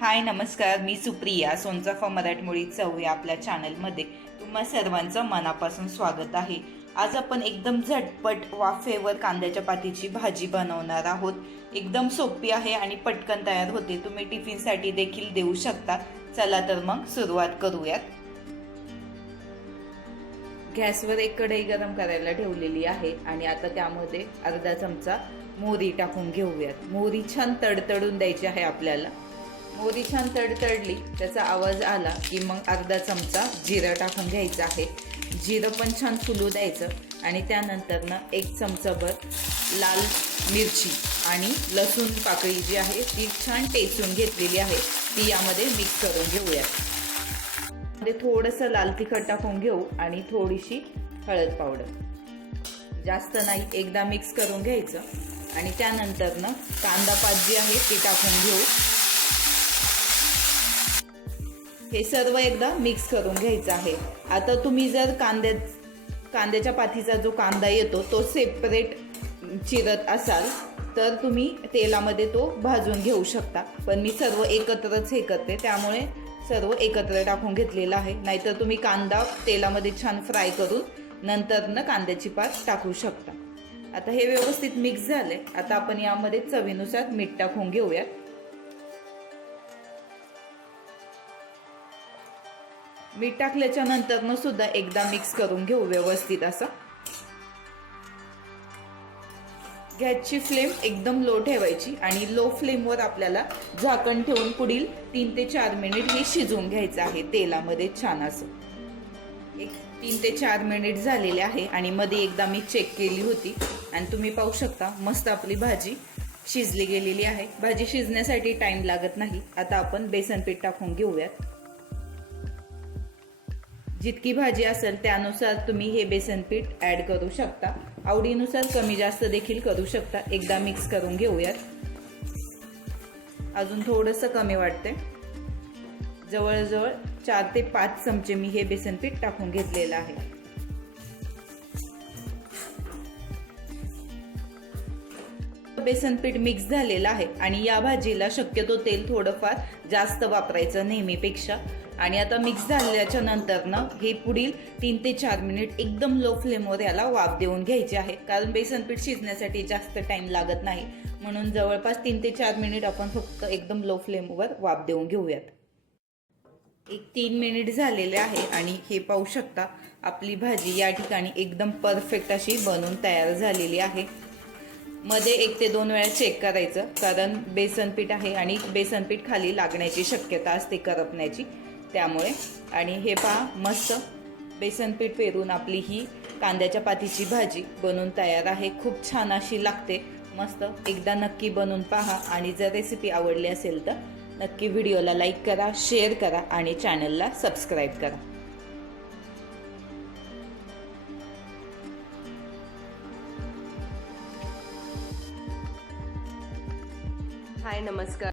हाय नमस्कार, मी सुप्रिया सोनचाफा मराठमोळी चव या आपल्या चॅनलमध्ये तुम्हा सर्वांचं मनापासून स्वागत आहे। आज आपण एकदम झटपट वाफेवर कांद्याच्या पातीची भाजी बनवणार आहोत। एकदम सोपी आहे आणि पटकन तयार होते। तुम्ही टिफिनसाठी देखील देऊ शकता। चला तर मग सुरुवात करूयात। गॅसवर एक कढई गरम करायला ठेवलेली आहे आणि आता त्यामध्ये अर्धा चमचा मोहरी टाकून घेऊयात। मोहरी छान तडतडून द्यायची आहे आपल्याला। मोहरी छान तडतडली, त्याचा आवाज आला की मग अर्धा चमचा जिरं टाकून घ्यायचं आहे। जिरं पण छान फुलू द्यायचं आणि त्यानंतर ना एक चमचाभर लाल मिरची आणि लसूण पाकळी जी आहे ती छान टेचून घेतलेली आहे ती यामध्ये मिक्स करून घेऊयात। मध्ये थोडंसं लाल तिखट टाकून घेऊ आणि थोडीशी हळद पावडर, जास्त नाही, एकदा मिक्स करून घ्यायचं आणि त्यानंतर ना कांदा पात जी आहे ती टाकून घेऊ। हे सर्व एकदा मिक्स करून घ्यायचं आहे। आता तुम्ही जर कांद्याच्या पातीचा जो कांदा येतो तो सेपरेट चिरत असाल तर तुम्ही तेलामध्ये तो भाजून घेऊ शकता, पण मी सर्व एकत्रच हे करते त्यामुळे सर्व एकत्र टाकून घेतलेलं आहे। नाहीतर तुम्ही कांदा तेलामध्ये छान फ्राय करून नंतर न कांद्याची पात टाकू शकता। आता हे व्यवस्थित मिक्स झाले। आता आपण यामध्ये चवीनुसार मीठ टाकून घेऊयात। मीठ टाकल्याच्या नंतर न सुद्धा एकदा मिक्स करून घेऊ व्यवस्थित असं। गॅसची फ्लेम एकदम लो ठेवायची आणि लो फ्लेमवर आपल्याला झाकण ठेवून पुढील 3 ते 4 मिनिट हे शिजवून घ्यायचं आहे तेलामध्ये छान असं। 3 ते 4 मिनिट झालेले आहे आणि मध्ये एकदा मी चेक केली होती आणि तुम्ही पाहू शकता मस्त आपली भाजी शिजली गेलेली आहे। भाजी शिजण्यासाठी टाइम लागत नाही। आता आपण बेसन पीठ टाकून घेऊयात। जितकी भाजी असेल त्यानुसार तुम्ही हे बेसन पीठ ॲड करू शकता। आवडीनुसार कमी जास्त देखील करू शकता। एकदा मिक्स करून घेऊयात। अजून थोडंसं कमी वाटते। जवळजवळ 4 ते 5 चमचे मी हे बेसन पीठ टाकून घेतलेलं आहे। बेसन पीठ मिक्स झालेलं आहे आणि या भाजीला शक्यतो तेल थोडंफार जास्त वापरायचं नेहमीपेक्षा। आणि आता मिक्स झाल्याच्या नंतर ना हे पुढील 3 ते 4 मिनिट एकदम लो फ्लेमवर याला वाफ देऊन घ्यायची आहे, कारण बेसन पीठ शिजण्यासाठी जास्त टाइम लागत नाही, म्हणून जवळपास 3 ते 4 मिनिट आपण फक्त एकदम लो फ्लेमवर वाफ देऊन घेऊयात। 3 मिनिट झालेले आहे आणि हे पाहू शकता आपली भाजी या ठिकाणी एकदम परफेक्ट अशी बनून तयार झालेली आहे। मध्ये 1 ते 2 वेळा चेक करायचं, कारण बेसन पीठ आहे आणि बेसन पीठ खाली लागण्याची शक्यता असते करपण्याची, त्यामुळे। आणि हे पहा मस्त बेसन पीठ पेरून आपली ही कांद्याच्या पातीची भाजी बनून तयार आहे। खूप छान अशी लागते, मस्त। एकदा नक्की बनवून पहा आणि जर रेसिपी आवडली असेल तर नक्की व्हिडिओला लाईक करा, शेअर करा आणि चॅनलला सबस्क्राईब करा। हाय नमस्कार।